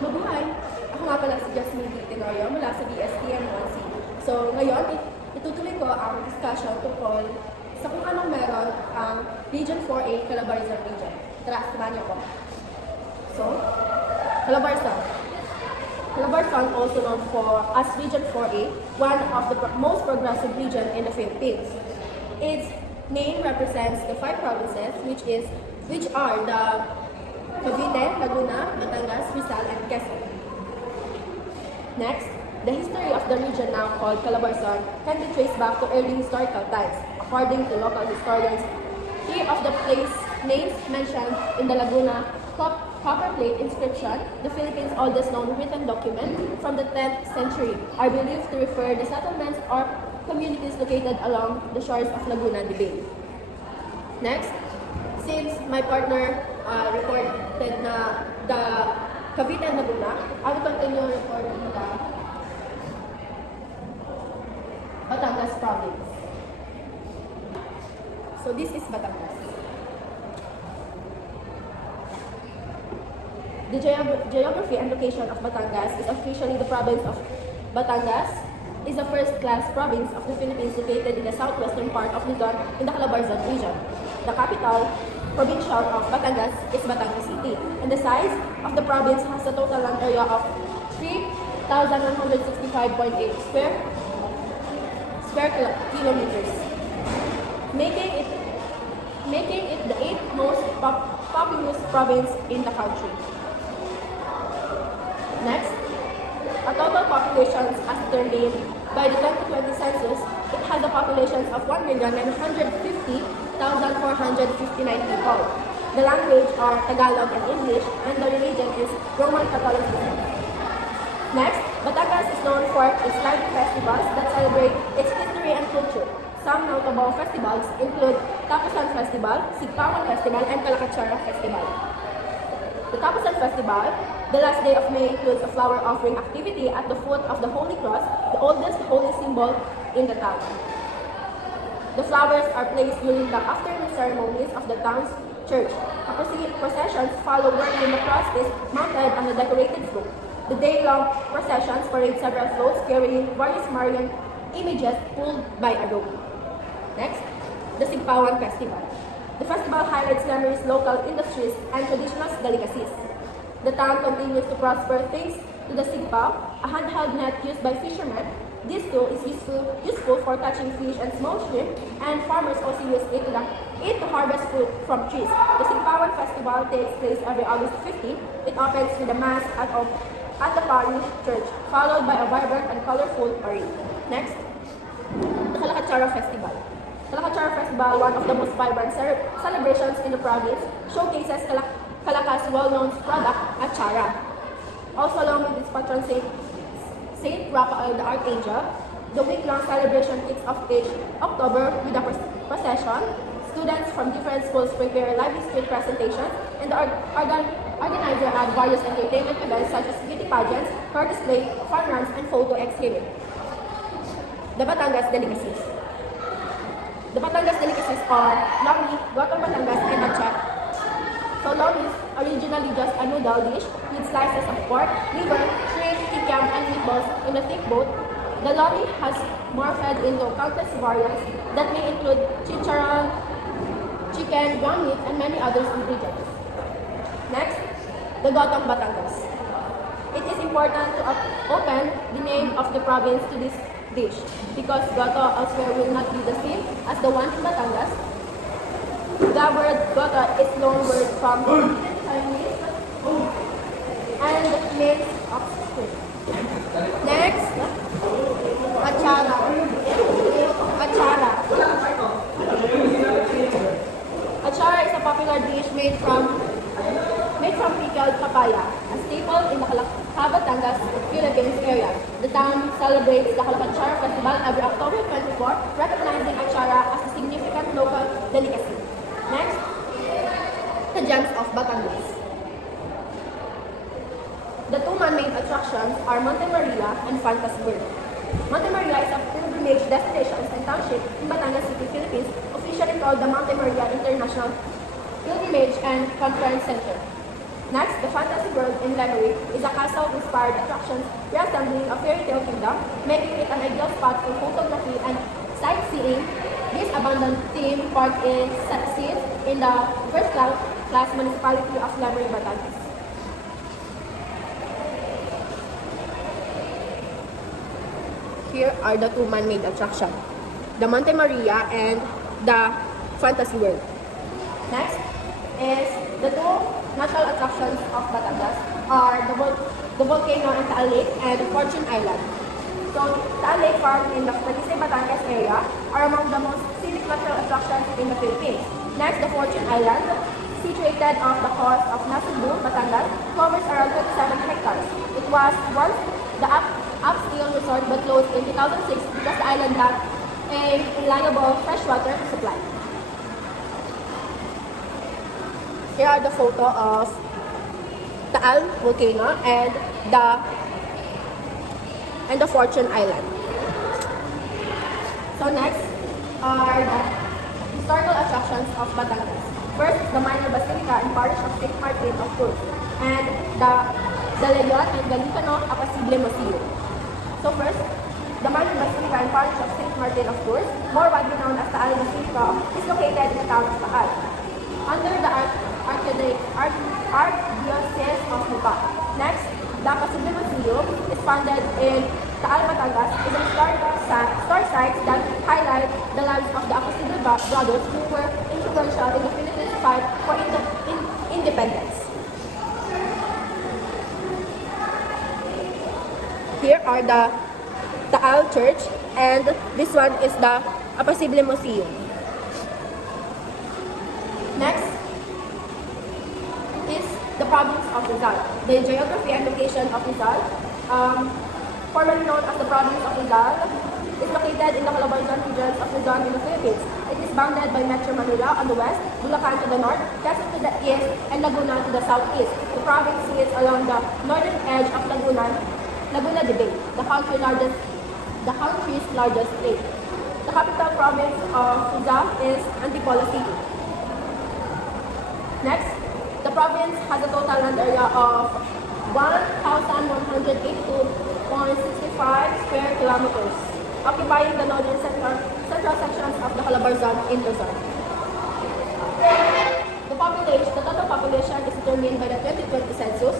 Mabuhay! Ako nga pala si Jasmine Tenorio mula sa BSTM 1C. So ngayon, itutuloy ko ang discussion tungkol sa kung anong meron ang Region 4A Calabarzon Region. Tara, samahan niyo ko. So, Calabarzon. Calabarzon, also known as Region 4A, one of the most progressive region in the Philippines. Its name represents the 5 provinces, which are the Cavite, Laguna, Batangas, Rizal, and Quezon. Next, the history of the region now called Calabarzon can be traced back to early historical times. According to local historians, 3 of the place names mentioned in the Laguna copper plate inscription, the Philippines' oldest known written document from the 10th century, are believed to refer to settlements or communities located along the shores of Laguna de Bay. Next, since my partner reported na the Cavite and Laguna, I will continue reporting the Batangas province. So this is Batangas. The geography and location of Batangas is officially the province of Batangas is the first-class province of the Philippines located in the southwestern part of Luzon in the Calabarzon region. The capital provincial of Batangas is Batangas City, and the size of the province has a total land area of 3,165.8 square kilometers, making it the 8th most populous province in the country. Next, a total population as determined by the 2020 census, it has a population of 1,950,459 people. The language are Tagalog and English, and the religion is Roman Catholicism. Next, Batangas is known for its lively festivals that celebrate its history and culture. Some notable festivals include Tapusan Festival, Sigpawan Festival, and Kalakatsara Festival. The Tapusan Festival, the last day of May, includes a flower offering activity at the foot of the Holy Cross, the oldest holy symbol in the town. The flowers are placed during the afternoon ceremonies of the town's church. Processions follow wherein the cross is mounted on a decorated float. The day-long processions parade several floats carrying various Marian images pulled by a rope. Next, the Sigpawan Festival. The festival highlights Lemery's local industries and traditional delicacies. The town continues to prosper thanks to the sigpaw, a handheld net used by fishermen. This tool is useful for catching fish and small shrimp, and farmers also use it to harvest fruit from trees. The Sigpawan Festival takes place every August 15. It opens with a mass at the parish church, followed by a vibrant and colorful parade. Next, the Kalakatsara Festival. Kalakatsara Festival, one of the most vibrant celebrations in the province, showcases Calacas' well-known product, achara. Also along with its patron Saint Raphael the Archangel, the week-long celebration kicks off each October with a procession. Students from different schools prepare lively street presentations, and the organizer add various entertainment events such as beauty pageants, car display, fun runs, and photo exhibit. The Batangas Delicacies. The Batangas Delicacies are longi, gotong Batangas, and achara. So longi is originally just a noodle dish with slices of pork, liver, shrimp, kikiam, and meatballs in a thick boat. The longi has morphed into countless variants that may include chicharron, chicken, ground meat, and many other ingredients. Next, the Gotong Batangas. It is important to open the name of the province to this dish because goto elsewhere will not be the same as the one in Batangas. The word goto is loan word from Chinese and means offspring. Next, achara. Achara. Achara is a popular dish made from pickled papaya, a staple in the Batangas, Philippines area. The town celebrates the Kalakatsara Festival every October 24, recognizing achara as a significant local delicacy. Next, the gems of Batangas. The two man-made attractions are Monte Maria and Fantasburg. Monte Maria is a pilgrimage destination and township in Batangas City, Philippines, officially called the Monte Maria International Pilgrimage and Conference Center. Next, the Fantasy World in Lemery is a castle-inspired attraction resembling a fairy tale kingdom, making it an ideal spot for photography and sightseeing. This abandoned theme park is seen in the first-class municipality of Lemery, Batangas. Here are the two man-made attractions, the Monte Maria and the Fantasy World. Next is the two natural attractions of Batangas are the volcano in Taal Lake and the Fortune Island. So, Taal Lake Farm in the Talisay, Batangas area are among the most scenic natural attractions in the Philippines. Next, the Fortune Island, situated off the coast of Nasugbu, Batangas, covers around 27 hectares. It was once the upscale resort but closed in 2006 because the island lacked a reliable freshwater supply. Here are the photo of Taal volcano and the Fortune Island. So next are the historical attractions of Batangas. First is the minor basilica and parish of St. Martin of Tours and the Leon and Gallicano Apacible Museum. So first, the minor basilica and parish of St. Martin of Tours, more widely known as Taal Basilica, is located in the town of Taal, under the Archdiocese of Lipa. Next, the Apacible Museum is founded in Taal, Batangas, is a historical site that highlight the lives of the Apacible brothers who were influential in the Philippines fight for independence. Here are the Taal Church, and this one is the Apacible Museum. Next is the province of Rizal. The geography and location of Rizal, formerly known as the province of Rizal, is located in the Calabarzon region of Luzon in the Philippines. It is bounded by Metro Manila on the west, Bulacan to the north, Quezon to the east, and Laguna to the southeast. The province sits along the northern edge of Laguna de Bay, the country's largest lake. The capital province of Rizal is Antipolo City. Next, the province has a total land area of 1,182.65 square kilometers, occupying the northern central sections of the Calabarzon in Luzon. The total population is determined by the 2020 census.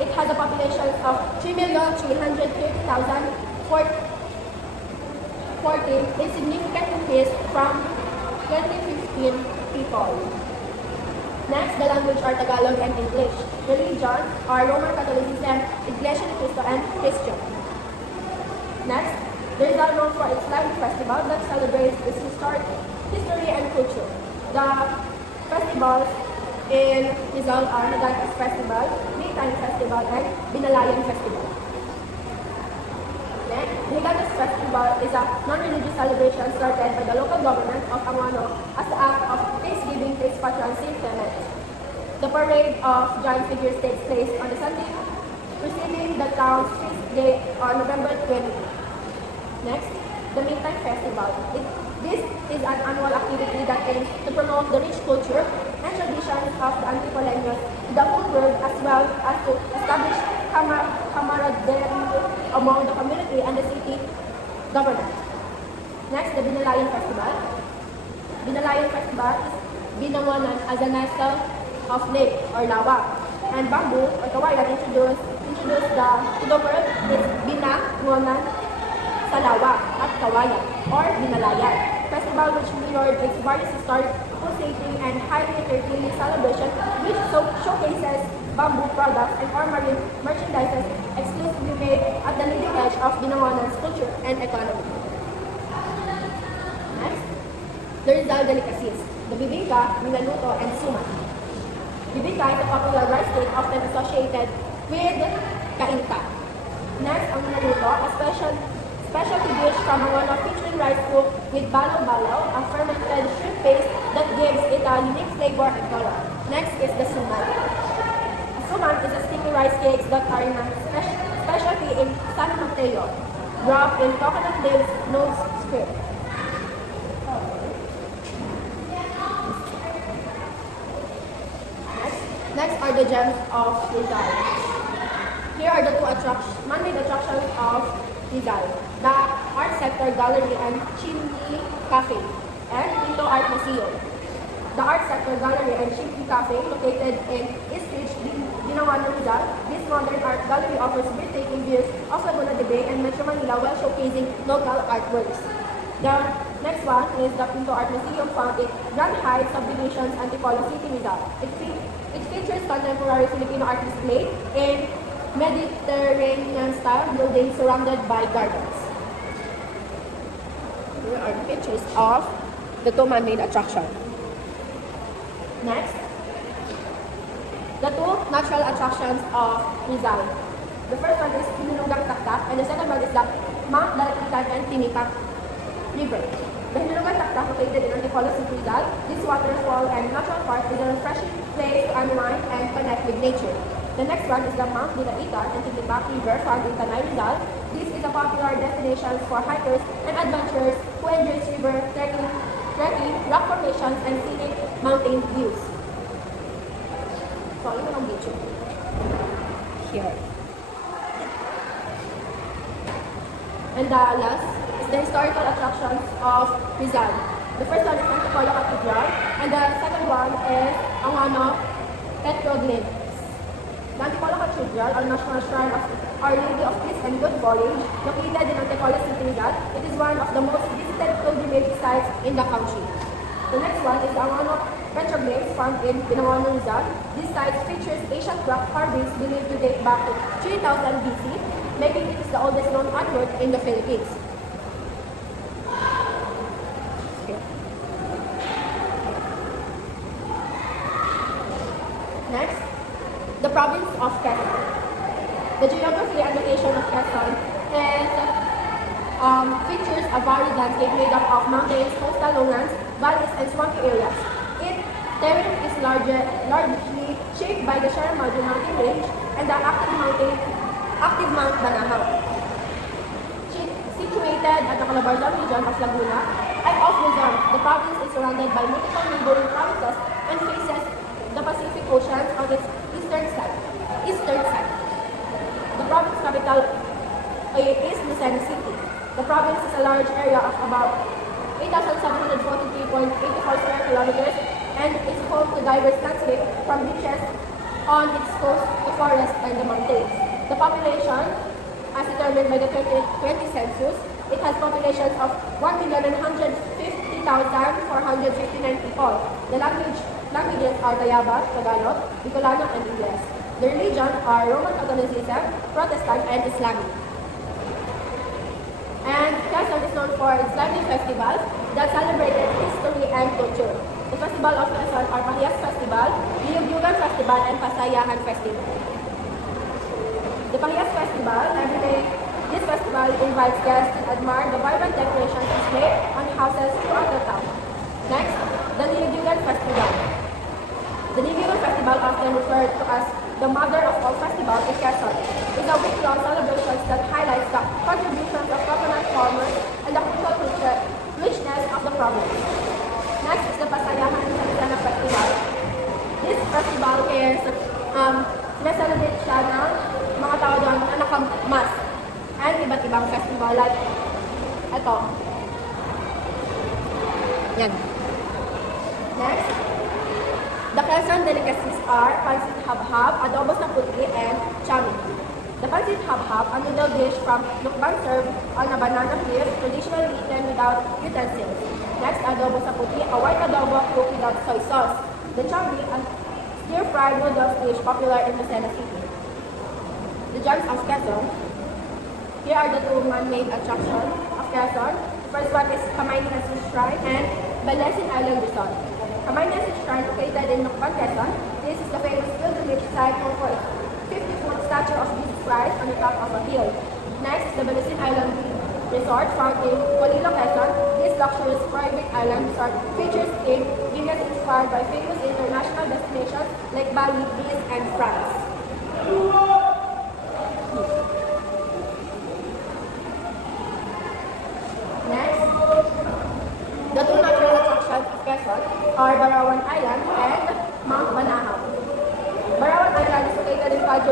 It has a population of 3,330,014, a significant increase from 2015 people. Next, the language are Tagalog and English. The religion are Roman Catholicism, Iglesia ni Cristo, and Christian. Next, there is known for its lively festival that celebrates its history and culture. The festivals in Rizal are Nagatas Festival, Maytime Festival, and Binalayan Festival. Next, Nagatas Festival is a non-religious celebration started by the local government of Anguano as the act of Thanksgiving to its patron Saint Clement. The parade of giant figures takes place on the Sunday preceding the town's feast day on November 20. Next, the Maytime Festival. This is an annual activity that aims to promote the rich culture and traditions of the Antipoleños to the whole world, as well as to establish camaraderie among the community and the city government. Next, the Binalayan Festival. Binalayan Festival is binangonan as a nestle of lake or lawa, and bamboo or kawayan introduced to the world is binangonan sa lawa at kawayan or binalayan. Festival which mirrored its various historic, pulsating, and highly entertaining celebration which showcases bamboo products and or marine merchandises exclusively made at the leading edge of Binangonan's culture and economy. Next, the Rizal delicacies, the bibingka, minaluto, and suman. Bibingka is a popular rice cake often associated with kainta. Next, ang minaluto, a specialty dish from Anguano featuring rice cooked with balaw-balaw, a fermented shrimp paste that gives it a unique flavor and color. Next is the suman. A suman is a sticky rice cakes that are in a specialty in San Mateo, wrapped in coconut leaves, nose script. Next, Next are the gems of Rizal. Here are the two man-made attractions of Rizal: the Art Sector Gallery and Chimney Cafe, and Pinto Art Museum. The Art Sector Gallery and Chimney Cafe, located in East Ridge, Dinawan, Rizal. This modern art gallery offers breathtaking views of Laguna de Bay and Metro Manila while showcasing local artworks. The next one is the Pinto Art Museum, found in Grand Heights Subdivisions, Antipolo City, Rizal. It features contemporary Filipino art displayed in Mediterranean-style buildings surrounded by gardens. Here are the pictures of the two man-made attractions. Next, the two natural attractions of Rizal. The first one is Hinulungang Taktak, and the second one is the Mount Dalatitan and Timipak River. The Hinulungang Taktak, located in Antipolo City, Rizal. This waterfall and natural park is a refreshing place to unwind and connect with nature. The next one is the Mount Dalatitan and Timipak River, found in Tanay, Rizal. This is a popular destination for hikers and adventurers who enjoy river trekking, rock formations, and scenic mountain views. So, yun ang video. Here. And the last is the historical attractions of Rizal. The first one is Antipolo Cathedral, and the second one is Angano Petroglyphs. The Antipolo Cathedral, or National Shrine of Our Lady of Peace and Good Voyage, located in Antipolo City, Rizal. It is one of the most visited pilgrimage sites in the country. The next one is the Angano Petroglyphs, found in Binawan, Rizal. This site features ancient rock carvings believed to date back to 3000 BC, making it the oldest known artwork in the Philippines. Next, the province of Quezon. The geography and location of Quezon features a varied landscape made up of mountains, coastal lowlands, valleys, and swampy areas. Its terrain is largely shaped by the Sierra Madre mountain range and the active Mount Banahaw. Situated at the Calabarzon region of Laguna and of Luzon, the province is surrounded by multiple neighboring provinces and faces the Pacific Ocean on its eastern side. The province capital is Lucena City. The province is a large area of about 8,743.84 square kilometers and is home to diverse landscape from beaches on its coast to forests and the mountains. The population, as determined by the 2020 census, it has populations of 1,150,459 people. The languages are Tayaba, Tagalog, Bicolano, and Ingles. The religion are Roman Catholicism, Protestant, and Islamic. And Quezon is known for its lively festivals that celebrated history and culture. The festival of Quezon are Pahiyas Festival, Liyug-Yugan Festival, and Pasayahan Festival. The Pahiyas Festival, every day, this festival invites guests to admire the vibrant decorations displayed on houses throughout the town. Next, the Liyug-Yugan Festival. The Liyug-Yugan Festival, often referred to as the mother of all festivals in Quezon, is a week-long celebration that highlights the contributions of coconut farmers and the cultural richness of the province. Next is the Pasayahan Festival. This festival is na-celebrate siya ng mga tao doon na nakamas and iba't ibang festival like ito. Yan. Next, the Quezon delicacies are pancit habhab, adobo sa puti, and chami. The pancit habhab, a noodle dish from Lukban served on a banana leaf, traditionally eaten without utensils. Next, adobo sa puti, a white adobo cooked without soy sauce. The chami, a stir-fried noodles dish popular in Lucena City. The gems of Quezon. Here are the two man-made attractions of Quezon. First one is Kamay-ni-Asis Shrine and Balesin Island Resort. Kamay-ni-Asis Shrine, located in Lukban, Quezon. This is the famous pilgrimage site known for its 50-foot statue of Jesus Christ on the top of a hill. Next, the Balesin Island Resort, found in Colilo, Quezon. This luxurious private island resort features areas inspired by famous international destinations like Bali, Greece, and France. Next, the two natural attractions of Quezon are Barawan Island and Mount Banahaw.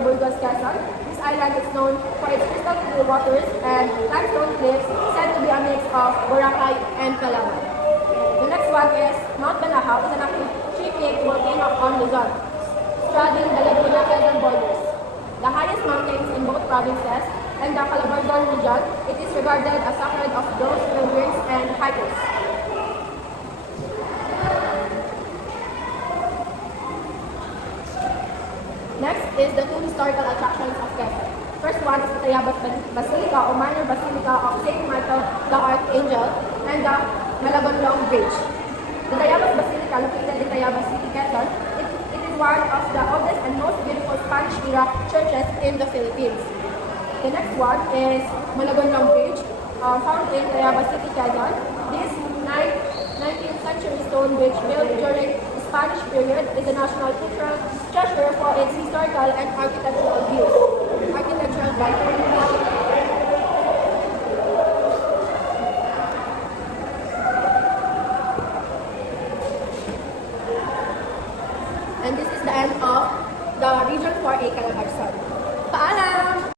de Burgos, Quezon. This island is known for its crystal clear waters and limestone cliffs said to be a mix of Boracay and Palawan. The next one is Mount Banahaw is an active three-peak volcano on Luzon, straddling the Laguna-Quezon borders. The highest mountains in both provinces and the Calabarzon region, it is regarded as sacred of those pilgrims and hikers. Next is the two historical attractions of Quezon. First one is the Tayabas Basilica or Minor Basilica of St. Michael the Archangel and the Malagonlong Bridge. The Tayabas Basilica, located in Tayabas City, Quezon, it is one of the oldest and most beautiful Spanish-era churches in the Philippines. The next one is Malagonlong Bridge, found in Tayabas City, Quezon. This 19th century stone bridge built during the Spanish period is a national cultural treasure for its historical and architectural views. Architectural value. And this is the end of the Region 4A Calabarzon. Paalam!